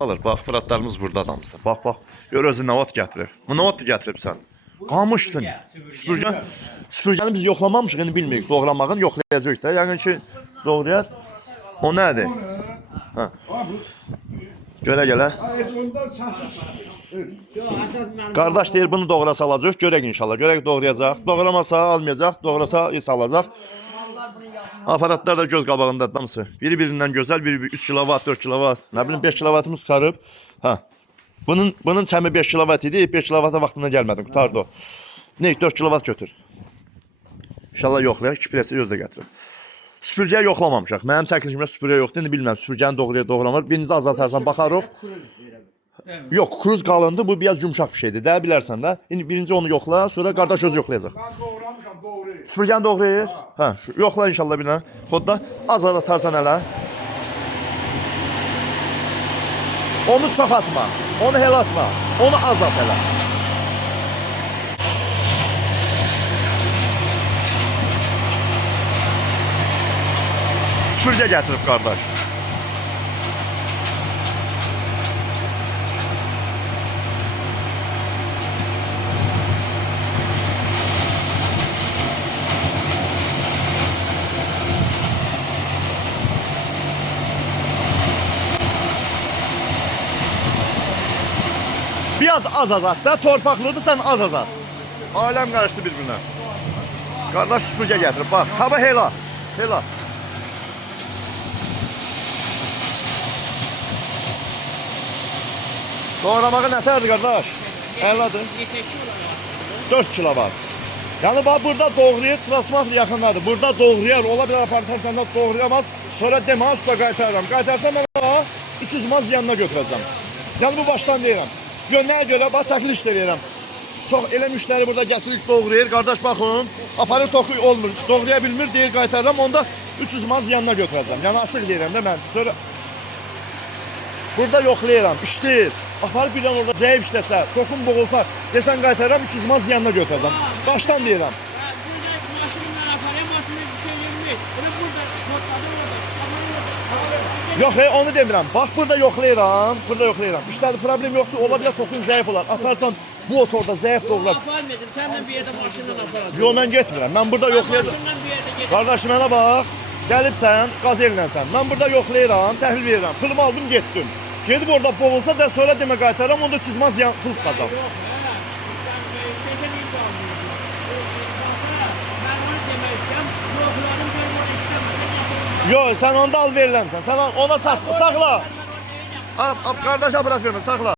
Alır, bax, fıratlarımız burada adamsın. Bax, bax, gör özü nə ot gətirib. Bu nə ot gətiribsən? Qamışdın. Süpürgəni biz yoxlamamışıq, indi bilmirik. Doğramağını yoxlayacaq da. Yəni ki, doğrayar. O nədir? Hə. Görə gələ. Qardaş deyir, bunu doğrasa alacaq. Görək inşallah. Görək doğrayacaq. Doğramasa almayacaq. Doğrasa is alacaq. Aparatlar da göz qabağında adamsı. Biri-birindən gözəl, biri 3 kilovat, 4 kilovat, nə bilim 5 kilovatımız çıxarıb. Hə. Bunun çəmi 5 kilovat idi. 5 kilovata vaxtında gəlmədim. Qutardı o. Ne 4 kilovat götür. İnşallah yoxlayaq. 2 presi özdə gətirib. Süpürgəyə yoxlamamışıq. Mənim çəkilişimdə süpürgə yoxdur. İndi bilmirəm süpürgəni doğruya doğramır. Birinizi azaltarsan baxarıq. Yox, kruz qalındı. Bu biraz yumşaq bir şeydir. Də bilərsən də. İndi birinci onu yoxla, sonra qardaş özü yoxlayacaq. Süpürgəni doğrayır. Hə, yoxla inşallah bir dənə. Xodda az atarsan hələ. Onu çox atma. Onu hel atma. Onu az at hələ. Süpürgə gətirib qardaş. Biraz az at da, torpaqlıdır, sən az at. Aləm qarışdı bir-birinə. Qardaş süpürgə gətirib, bax. Hava hela, hela. Doğramağı nətərdir qardaş? Ərladır. 4 kilovat. Yəni bax, burada doğrayır, transformator yaxındadır. Burada doğrayar, ola bilər apartan səndən doğrayamaz. Sonra demə, usta qaytarıram. Qaytarsam mən 300 maz yanına götürəcəm. Yəni bu başdan deyirəm. Yönəyə görə bax çəkiliş də verirəm. Çox elə müştəri burada gətirik doğrayır. Qardaş baxın, aparır toxu olmur. Doğraya bilmir, deyir qaytarıram. Onda 300 maz yanına götürəcəm. Yəni açıq deyirəm də mən. Sonra burada yoxlayıram, işləyir. Aparır birdən orada zəif işləsə, toxum boğulsa, desən qaytarıram 300 maz yanına götürəcəm. Başdan deyirəm. Yox, onu demirəm. Bax, burada yoxlayıram. Burada yoxlayıram. İşlədi, problem yoxdur. Ola bilər toxun zəif olar. Atarsan bu motorda zəif də olar. Aparmadım. Səndən bir yerdə maşınla aparacağım. Yox, mən getmirəm. Mən burada yoxlayacağım. Qardaşım, mənə bax. Gəlibsən, qaz elənsən. Mən burada yoxlayıram, təhlil verirəm. Pılımı aldım, getdim. Gedib orada boğulsa da sonra demə qaytarıram. Onda 300 maz pul çıxacaq. Yox, sən onda al verirəmsən. Sən ona saxla. Qardaşa bırak vermə, saxla.